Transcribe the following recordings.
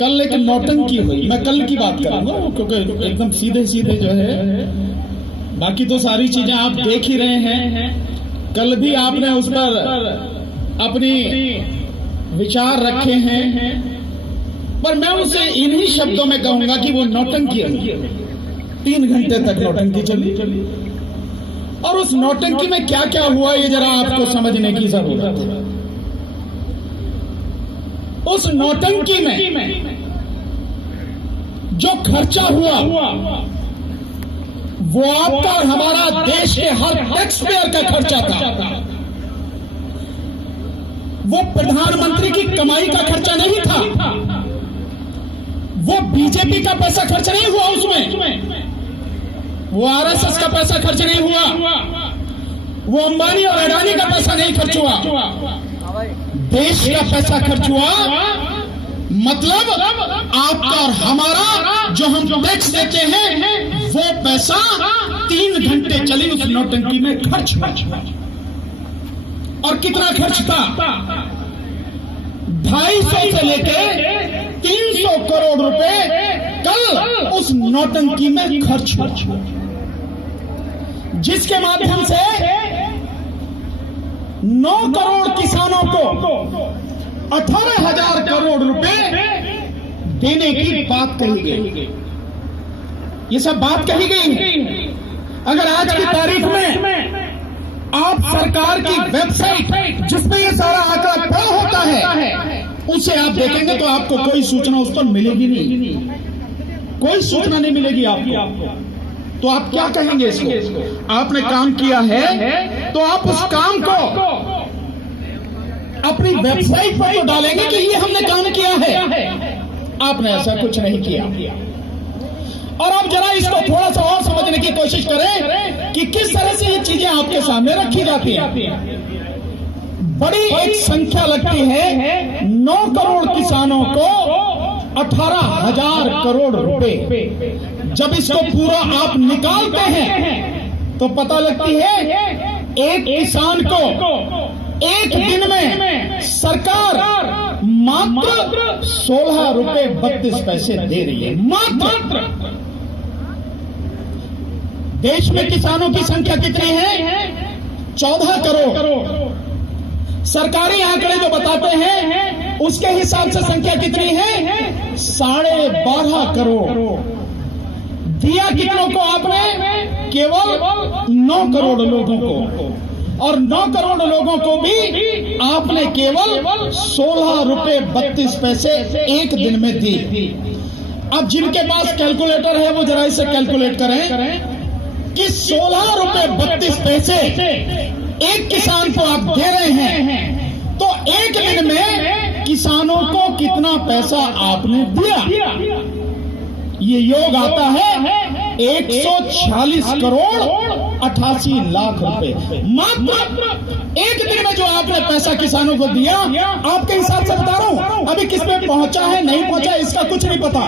कल एक नौटंकी हुई, मैं कल की बात करूंगा क्योंकि एकदम सीधे सीधे जो है, बाकी तो सारी चीजें आप देख ही रहे हैं। कल भी आपने उस पर अपनी विचार रखे हैं, पर मैं उसे इन्हीं शब्दों में कहूंगा कि वो नौटंकी हुई। 3 घंटे तक नौटंकी चली, और उस नौटंकी में क्या क्या हुआ ये जरा आपको समझने की जरूरत है। उस नौटंकी में जो खर्चा हुआ वो आपका और हमारा देश के हर टैक्स पेयर का खर्चा था। वो प्रधानमंत्री की कमाई का खर्चा नहीं था, वो बीजेपी का पैसा खर्च नहीं हुआ उसमें, वो आरएसएस का पैसा खर्च नहीं हुआ, वो अंबानी और अडानी का पैसा नहीं खर्च हुआ, देश का पैसा खर्च हुआ। मतलब आपका और हमारा जो हम टैक्स देते हैं वो पैसा 3 घंटे चली उस नौटंकी में खर्च हुआ। और कितना खर्च था? 250 से लेके 300 करोड़ रुपए कल उस नौटंकी में खर्च हुआ, जिसके माध्यम से 9 करोड़ किसानों को 18,000 करोड़ रुपए देने की बात कही गई। ये सब बात कही गई। अगर आज की तारीख में आप सरकार की वेबसाइट जिसमें ये सारा आंकड़ा पड़ा होता है उसे आप देखेंगे तो आपको कोई सूचना उस पर मिलेगी नहीं, कोई सूचना नहीं मिलेगी आपको। तो आप क्या कहेंगे इसको? आपने काम किया है तो आप उस काम को अपनी वेबसाइट पर तो डालेंगे कि ये हमने काम किया है। आपने ऐसा कुछ नहीं किया। और अब जरा इसको थोड़ा सा और समझने की कोशिश करें कि किस तरह से ये चीजें आपके सामने रखी जाती हैं। बड़ी एक संख्या लगती है, 9 करोड़ किसानों को 18,000 करोड़ रुपए। जब इसको पूरा आप निकालते हैं तो पता लगती है एक किसान को एक दिन में सरकार मात्र 16 रुपए 32 पैसे दे रही है। मात्र। देश में किसानों की संख्या कितनी है? 14 करोड़। सरकारी आंकड़े जो बताते हैं उसके हिसाब से संख्या कितनी है? 12.5 करोड़। दिया कितनों को आपने? केवल 9 करोड़ लोगों को, और 9 करोड़ लोगों को भी आपने केवल 16 रुपए 32 पैसे एक दिन में दी। अब जिनके पास कैलकुलेटर है वो जरा इसे कैलकुलेट करें कि 16 रुपए 32 पैसे एक किसान को आप दे रहे हैं तो एक दिन में किसानों को कितना पैसा आपने दिया? ये योग आता है 146 करोड़ 88 लाख रुपए। मात्र एक दिन में जो आपने पैसा किसानों को दिया, आपके हिसाब से बता रहा हूं, अभी किस पे पहुंचा है नहीं पहुंचा इसका कुछ नहीं पता,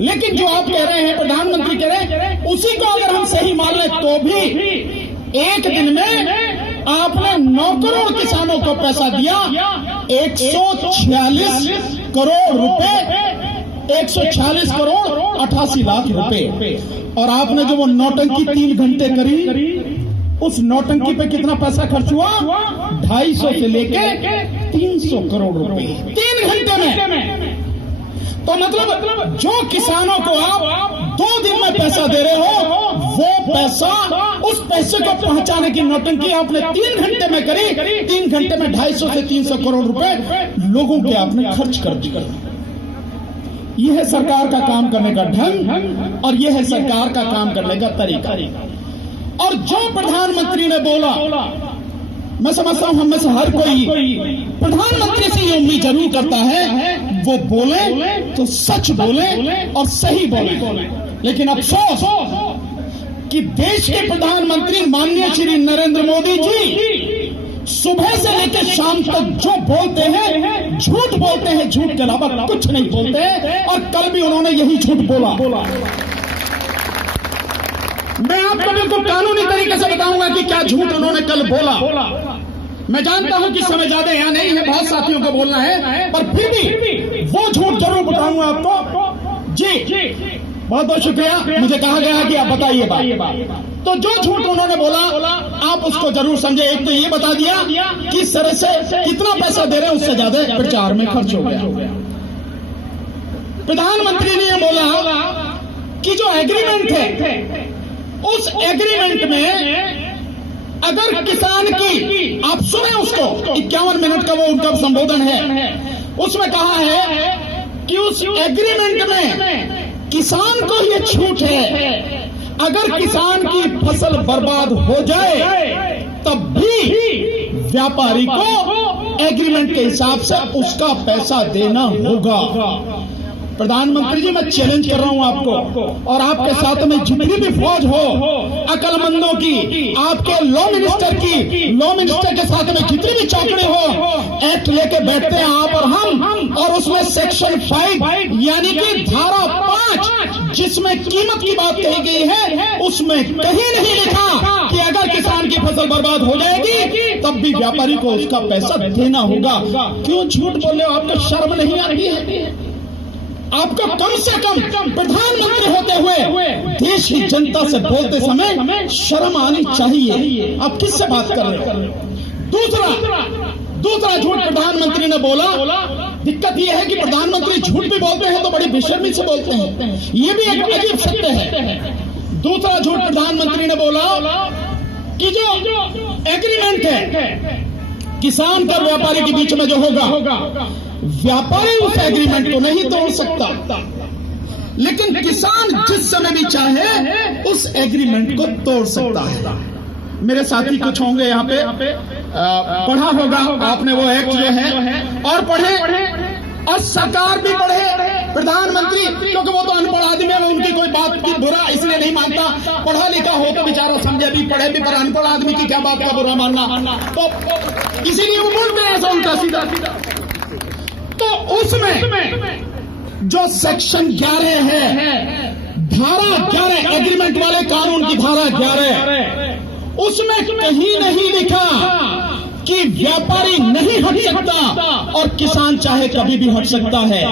लेकिन जो आप कह रहे हैं, प्रधानमंत्री कह रहे हैं, उसी को अगर हम सही मान लें तो भी एक दिन में आपने 9 करोड़ किसानों को पैसा दिया। 146 करोड़ रुपए, 146 करोड़ 88 लाख रुपए। और आपने जो वो नौटंकी 3 घंटे करी, उस नौटंकी पे कितना पैसा खर्च हुआ? 250 से लेके 300 करोड़ रुपए 3 घंटे में। तो मतलब जो किसानों को आप 2 दिन में पैसा दे रहे हो, वो पैसा, उस पैसे को पहुंचाने की नौटंकी आपने 3 घंटे में करी। 3 घंटे में 250 से 300 करोड़ रुपए लोगों के आपने खर्च कर दिया। यह है सरकार का काम करने का ढंग, और यह है सरकार का काम करने का तरीका। और जो प्रधानमंत्री ने बोला, मैं समझता हूं हम में से हर कोई प्रधानमंत्री से ये उम्मीद जरूर करता है वो बोले तो सच बोले और सही बोले। लेकिन अफसोस कि देश के प्रधानमंत्री माननीय श्री नरेंद्र मोदी जी सुबह से लेकर शाम तक जो बोलते हैं झूठ बोलते हैं, झूठ के अलावा कुछ नहीं बोलते हैं। और कल भी उन्होंने यही झूठ बोला। मैं आपको बिल्कुल कानूनी तरीके से बताऊंगा कि क्या झूठ उन्होंने कल बोला। मैं जानता हूं कि समय ज्यादा यहाँ नहीं है, बहुत साथियों को बोलना है, पर फिर भी वो झूठ जरूर बताऊंगा आपको। जी बहुत बहुत शुक्रिया। मुझे कहा गया कि आप बताइए बात। तो जो झूठ उन्होंने बोला आप उसको जरूर समझे। एक तो ये बता दिया कि सर से कितना पैसा दे रहे हैं, उससे ज्यादा प्रचार में खर्च हो गया। प्रधानमंत्री ने ये बोला कि जो एग्रीमेंट है उस एग्रीमेंट में अगर किसान की, आप सुने उसको, 51 मिनट का वो उनका संबोधन है, उसमें कहा है कि उस एग्रीमेंट में किसान को ये छूट है, अगर किसान की फसल बर्बाद हो जाए तब भी व्यापारी को एग्रीमेंट के हिसाब से उसका पैसा देना होगा। प्रधानमंत्री जी, मैं चैलेंज कर रहा हूं आपको और आपके साथ में जितनी भी फौज हो अकलमंदों की, आपके लॉ मिनिस्टर के साथ में जितनी भी चौकड़े हो, एक्ट लेके बैठते हैं आप और हम, और उसमें सेक्शन 5 यानी कि धारा 5 जिसमें कीमत की बात कही गई है, उसमें कहीं नहीं लिखा कि अगर किसान की फसल बर्बाद हो जाएगी तब भी व्यापारी को उसका पैसा देना होगा। क्यों झूठ बोल रहे हो? आपको शर्म नहीं आती है? आपको कम से कम प्रधानमंत्री होते हुए देश की जनता से बोलते समय शर्म आनी चाहिए। आप किससे बात कर रहे हो? दूसरा झूठ प्रधानमंत्री ने बोला। दिक्कत यह है कि प्रधानमंत्री झूठ भी बोलते हैं तो बड़ी बेशर्मी से बोलते हैं, ये भी एक अजीब सत्य है। दूसरा झूठ प्रधानमंत्री ने बोला कि जो एग्रीमेंट है किसान और व्यापारी के बीच में जो होगा, व्यापारी उस एग्रीमेंट को नहीं तोड़ सकता, लेकिन किसान जिस समय भी चाहे उस एग्रीमेंट को तोड़ सकता है। मेरे साथी कुछ होंगे यहाँ पे, पढ़ा होगा आपने वो एक्ट जो है, और पढ़े और सरकार भी पढ़े, प्रधानमंत्री, क्योंकि वो तो अनपढ़ आदमी है, उनकी कोई बात की बुरा इसलिए नहीं मानता। पढ़ा लिखा हो तो बेचारा समझे भी, पढ़े भी, पर अनपढ़ आदमी की क्या बात का बुरा मानना, तो इसीलिए वो बोलते हैं उल्टा सीधा। तो उसमें जो सेक्शन 11 है, धारा 11, एग्रीमेंट वाले कानून की धारा 11, उसमें कहीं नहीं लिखा कि व्यापारी नहीं हट सकता और किसान चाहे कभी भी हट सकता है।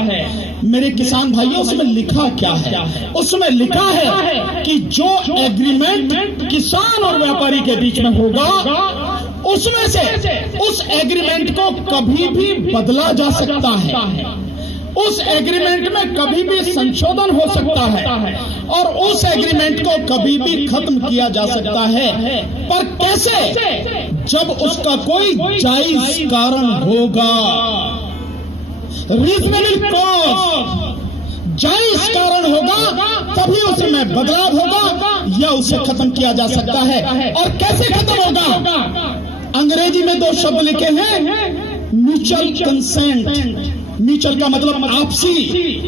मेरे किसान भाइयों, उसमें लिखा क्या है? उसमें लिखा है कि जो एग्रीमेंट किसान और व्यापारी के बीच में होगा, उसमें से उस एग्रीमेंट को कभी भी बदला जा सकता है, उस एग्रीमेंट में कभी भी संशोधन हो सकता है, और उस एग्रीमेंट को कभी भी खत्म किया जा सकता है। पर कैसे? जब उसका कोई जायज कारण होगा, रीजनेबल कॉज, जायज कारण होगा, तभी उसमें बदलाव होगा या उसे खत्म किया जा सकता है। और कैसे खत्म होगा? अंग्रेजी में 2 शब्द लिखे हैं, म्यूचुअल कंसेंट। म्यूचुअल का मतलब आपसी,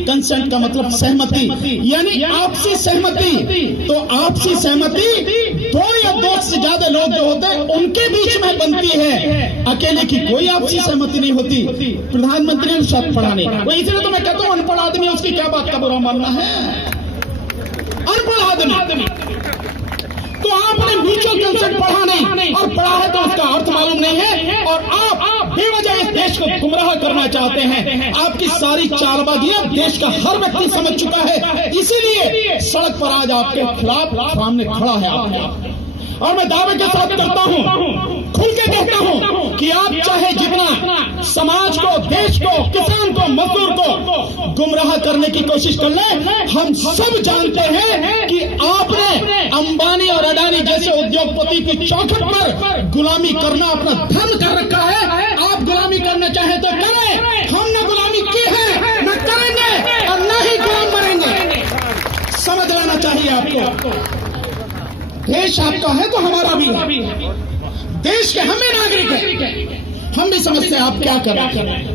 कंसेंट का मतलब सहमति, यानी आपसी सहमति। तो आपसी सहमति 2 या 2 से ज्यादा लोग जो होते हैं उनके बीच में बनती है, अकेले की कोई आपसी सहमति नहीं होती। प्रधानमंत्री ने शब्द पढ़ाने, वो इसलिए तो मैं कहता हूं अनपढ़ आदमी उसकी क्या बात का बुरा मानना है? अनपढ़ आदमी। तो आपने म्यूचुअल कंसेंट पढ़ा नहीं, और पढ़ा है तो उसका अर्थ मालूम नहीं है, और आप बेवजह इस देश को गुमराह करना चाहते हैं। आपकी सारी चालबाजियां देश का हर व्यक्ति समझ चुका है, इसीलिए सड़क पर आज आपके खिलाफ सामने खड़ा है। और मैं दावे के साथ कहता हूं, खुल के कहता हूं कि आप चाहे जितना समाज को, देश को, किसान को, मजदूर को गुमराह करने की कोशिश कर ले, हम सब जानते हैं कि आपने अंबानी और अडानी जैसे उद्योगपति की चौखट पर गुलामी करना अपना धर्म कर रखा है। आप गुलामी करना चाहे तो करें, हमने गुलामी की है, न करेंगे और न ही गुलाम बनेंगे। समझ लेना चाहिए आपको। देश आपका है तो हमारा भी है, देश के हम भी नागरिक हैं, हम भी समझते हैं आप क्या कर रहे हैं।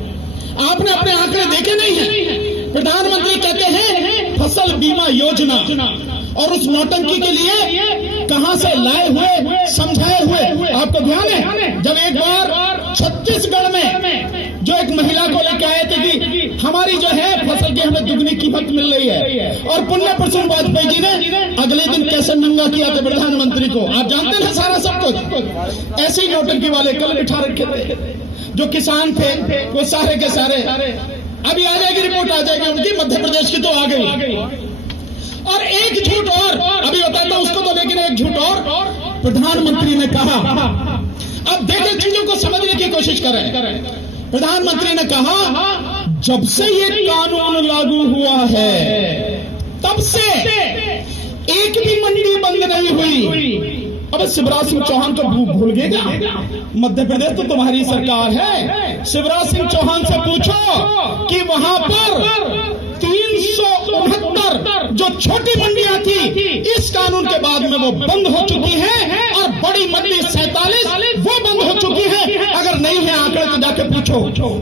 आपने अपने आंकड़े देखे नहीं हैं। प्रधानमंत्री कहते हैं फसल बीमा योजना, और उस नौटंकी के लिए कहां से लाए हुए, समझाए हुए। आपको ध्यान है जब एक बार छत्तीसगढ़ में जो एक महिला को लेकर आए थे कि हमारी जो है फसल की की हमें दुगनी कीमत मिल रही है। और पुण्य प्रसन्न वाजपेयी जी ने अगले दिन कैसे नंगा किया था प्रधानमंत्री को, आप जानते हैं सारा सब कुछ। ऐसे ही नौटंकी वाले कल बिठा रखे थे, जो किसान थे वो सारे के सारे, अभी आ जाएगी रिपोर्ट, आ जाएगी उनकी, मध्य प्रदेश की तो आ गई। और एक झूठ और अभी बताता हूं उसको तो, लेकिन एक झूठ और प्रधानमंत्री ने कहा, अब देखें चीजों को समझने की कोशिश करें। प्रधानमंत्री ने कहा जब से ये कानून लागू हुआ है तब से एक भी मंडी बंद नहीं हुई। अब शिवराज सिंह चौहान को भूल गए क्या? मध्य प्रदेश तो तुम्हारी सरकार है। शिवराज सिंह चौहान से पूछो कि वहां पर 369 जो छोटी मंडियां थी इस कानून के बाद में वो बंद हो चुकी हैं, और बड़ी मंडी 47 वो बंद हो चुकी है। अगर नहीं है आंकड़े तो जाके पूछो।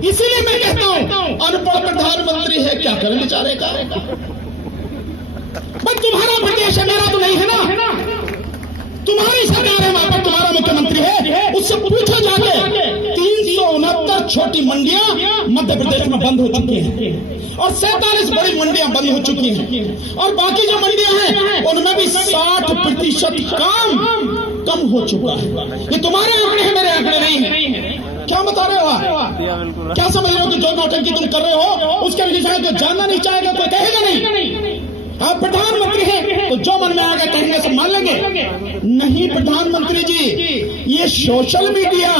इसीलिए मैं कहता हूं अनपढ़ प्रधानमंत्री है, क्या करें बेचारे का। भाई तुम्हारा प्रदेश है, मेरा तो नहीं है ना, तुम्हारी सरकार है, वहां पर तुम्हारा मुख्यमंत्री है, उससे पूछो जाके। 369 छोटी मंडियां मध्य प्रदेश में बंद हो चुकी हैं और 47 बड़ी मंडियां बंद हो चुकी हैं, और बाकी जो मंडियां हैं उनमें भी 60% काम कम हो चुका है। ये तुम्हारे आंकड़े हैं, मेरे आंकड़े नहीं है। क्या बता रहे हो आप? क्या समझ रहे हो कि जो नौटंकी तुम कर रहे हो उसके विषय को जानना नहीं चाहेगा, कोई कहेगा नहीं। आप प्रधानमंत्री हैं तो जो मन में आएगा कहेंगे सब मान लेंगे। नहीं प्रधानमंत्री जी, ये सोशल मीडिया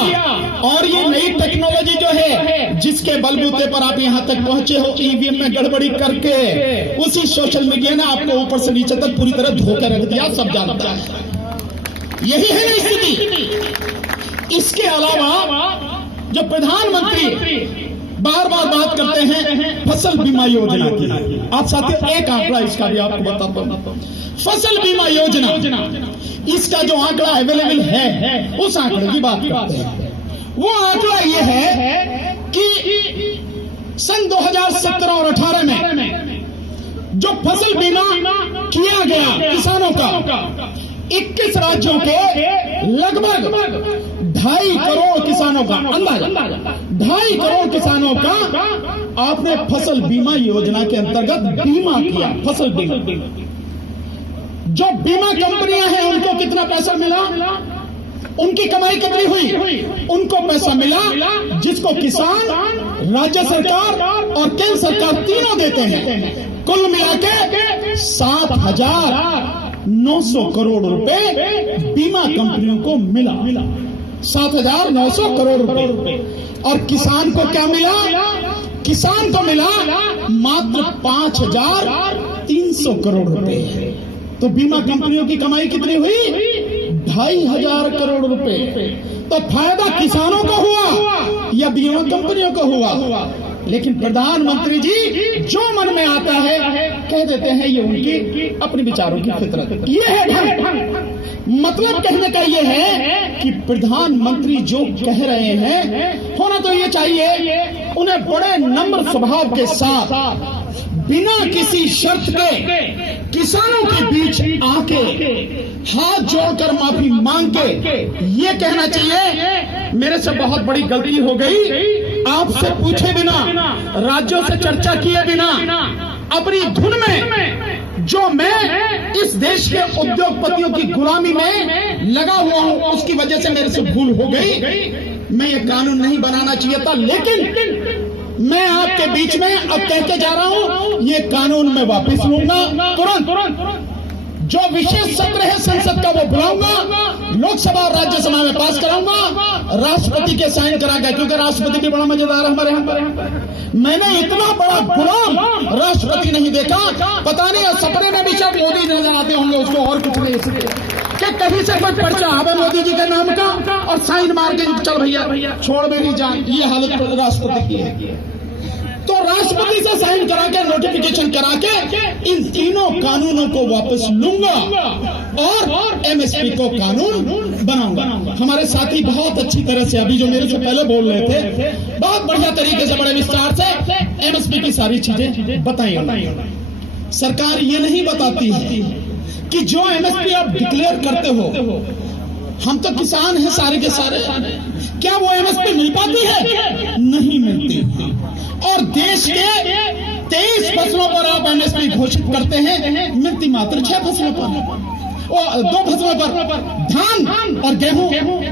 और ये नई टेक्नोलॉजी जो है जिसके बलबूते पर आप यहां तक पहुंचे हो ईवीएम में गड़बड़ी करके, उसी सोशल मीडिया ने आपको ऊपर से नीचे तक पूरी तरह धोखे रख दिया, सब जानता है। यही है ना स्थिति। इसके अलावा जो प्रधानमंत्री बार बार बात करते हैं फसल बीमा योजना की, आप साथियों एक आंकड़ा इसका भी आपको बताता हूं। फसल बीमा योजना, इसका जो आंकड़ा अवेलेबल है उस आंकड़े की बात करते हैं। वो आंकड़ा ये है कि सन 2017 और 18 में जो फसल बीमा किया गया किसानों का 21 राज्यों के लगभग 2.5 करोड़ किसानों का, अंदाजा 2.5 करोड़ किसानों का आपने फसल बीमा योजना के अंतर्गत बीमा किया। फसल बीमा, जो बीमा कंपनियां हैं उनको कितना पैसा मिला, उनकी कमाई कितनी हुई, उनको पैसा मिला जिसको किसान, राज्य सरकार और केंद्र सरकार तीनों देते हैं। कुल मिलाके 7,900 करोड़ रुपए बीमा कंपनियों को मिला। 7,900 करोड़ रुपए। और किसान को क्या मिला? किसान को मिला मात्र 5,300 करोड़ रुपए। तो बीमा कंपनियों की कमाई कितनी हुई? 2,500 करोड़ रुपए। तो फायदा किसानों को हुआ या बीमा कंपनियों को हुआ? लेकिन प्रधानमंत्री जी जो मन में आता है कह देते हैं, ये उनकी अपने विचारों की फितरत। ये है ढंग। मतलब कहने का ये है कि प्रधानमंत्री जो कह रहे हैं होना तो ये चाहिए, उन्हें बड़े नम्र स्वभाव के साथ बिना किसी शर्त के किसानों के बीच आके हाथ जोड़कर माफी मांग के ये कहना चाहिए, मेरे से बहुत बड़ी गलती हो गई, आपसे पूछे बिना, राज्यों से चर्चा किए बिना, अपनी धुन में जो मैं इस देश के उद्योगपतियों की गुलामी में लगा हुआ हूं उसकी वजह से मेरे से भूल हो गई। मैं ये कानून नहीं बनाना चाहिए था, लेकिन मैं आपके बीच में अब कह के जा रहा हूं, ये कानून मैं वापस लूंगा तुरंत। जो विशेष सत्र है संसद का वो बुलाऊंगा, लोकसभा और राज्यसभा में पास कराऊंगा, राष्ट्रपति के साइन कराकर, क्योंकि राष्ट्रपति भी बड़ा मजेदार है हमारे यहाँ। मैंने इतना बड़ा गुलाम राष्ट्रपति नहीं देखा, पता नहीं सपने में भी शायद मोदी नजर आते होंगे उसको, और कुछ नहीं। कि कहीं से कोई पर्चा आवे मोदी जी के नाम का और साइन मार के चल भैया छोड़ मेरी जान, ये हालत राष्ट्रपति की है। तो राष्ट्रपति से साइन करा के, नोटिफिकेशन करा के इन तीनों कानूनों को वापस लूंगा और एमएसपी को कानून बनाऊंगा। हमारे साथी बहुत अच्छी तरह से अभी जो मेरे से पहले बोल रहे थे, बहुत बढ़िया तरीके से, बड़े विस्तार से एमएसपी की सारी चीजें बताई। सरकार ये नहीं बताती है कि जो एमएसपी आप डिक्लेयर करते हो, हम तो किसान हैं सारे के सारे, क्या वो एमएसपी मिल पाती है? नहीं मिलती। और देश के 23 फसलों पर आप एमएसपी घोषित करते हैं, मिलती मात्र 6 फसलों पर और 2 फसलों पर, धान और गेहूं,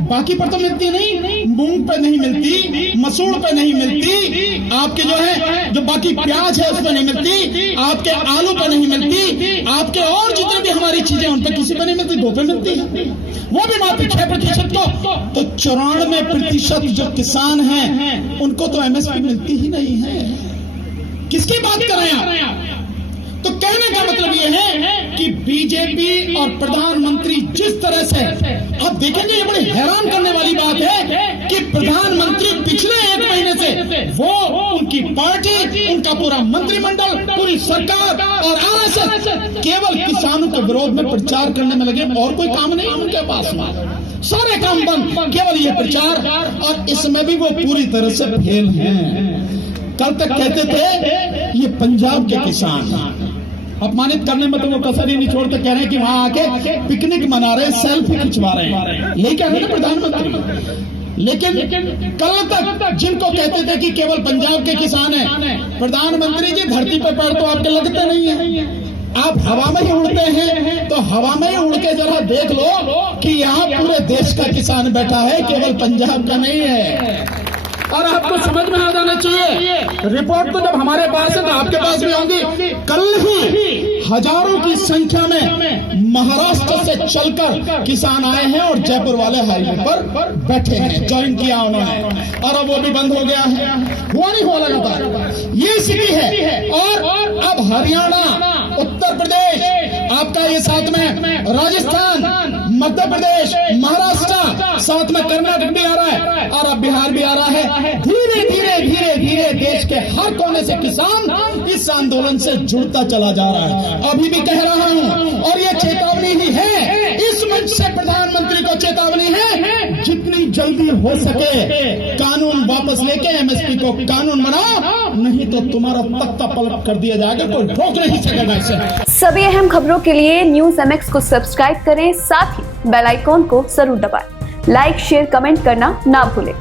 बाकी पर तो मिलती नहीं। मूंग पे नहीं मिलती, मसूर पे नहीं मिलती, आपके जो है जो बाकी प्याज है उस पे नहीं मिलती, आपके आलू पे नहीं मिलती, आपके और जितने भी हमारी चीजें उन पे किसी पे नहीं मिलती, 2 पे मिलती है, वो भी मात्र 6% को। तो 94% जो किसान हैं उनको तो एमएसपी मिलती ही नहीं है। किसकी बात कर रहे हैं आप? तो कहने का मतलब यह है कि बीजेपी और प्रधानमंत्री जिस तरह से, आप देखेंगे ये बड़ी हैरान करने वाली बात है कि प्रधानमंत्री पिछले 1 महीने से वो, उनकी पार्टी, उनका पूरा मंत्रिमंडल, पूरी सरकार और आरएसएस केवल किसानों के विरोध में प्रचार करने में लगे, और कोई काम नहीं उनके पास में, सारे काम बंद, केवल ये प्रचार, और इसमें भी वो पूरी तरह से फेल हैं। कल तक कहते थे ये पंजाब के किसान, अपमानित करने में तो वो कसर ही नहीं छोड़ते, कह रहे हैं कि वहां आके पिकनिक मना रहे, सेल्फी खिंचवा रहे हैं, यही कह रहे थे प्रधानमंत्री। लेकिन कल तक जिनको कहते थे कि केवल पंजाब के किसान हैं, प्रधानमंत्री जी धरती पर पैर तो आपके लगते नहीं है, आप हवा में ही उड़ते हैं, तो हवा में ही उड़ के जरा देख लो कि यहाँ पूरे देश का किसान बैठा है, केवल पंजाब का नहीं है। और आपको समझ में आ जाना चाहिए, रिपोर्ट तो जब हमारे पास है तो आपके पास भी होंगी। कल ही हजारों की संख्या में महाराष्ट्र से चलकर किसान आए हैं और जयपुर वाले हाईवे पर बैठे हैं, ज्वाइन किया उन्होंने, और अब वो भी बंद हो गया है, हुआ नहीं हुआ लगातार, ये स्थिति है। और अब हरियाणा, उत्तर प्रदेश, आपका ये साथ में राजस्थान, मध्य प्रदेश, महाराष्ट्र, साथ में कर्नाटक भी आ रहा है, और अब बिहार भी आ रहा है। धीरे धीरे धीरे धीरे देश के हर कोने से किसान इस आंदोलन से जुड़ता चला जा रहा है। अभी भी कह रहा हूं, और ये चेतावनी ही है, इस मंच से प्रधानमंत्री को चेतावनी है, जितनी जल्दी हो सके कानून वापस लेके एमएसपी को कानून बनाओ, नहीं तो तुम्हारा तख्ता पलट कर दिया जाएगा, कोई रोक नहीं सकेगा इसे। सभी अहम खबरों के लिए न्यूज़ MX को सब्सक्राइब करें, साथ ही बेल आइकॉन को जरूर दबाएं। लाइक, शेयर, कमेंट करना ना भूलें।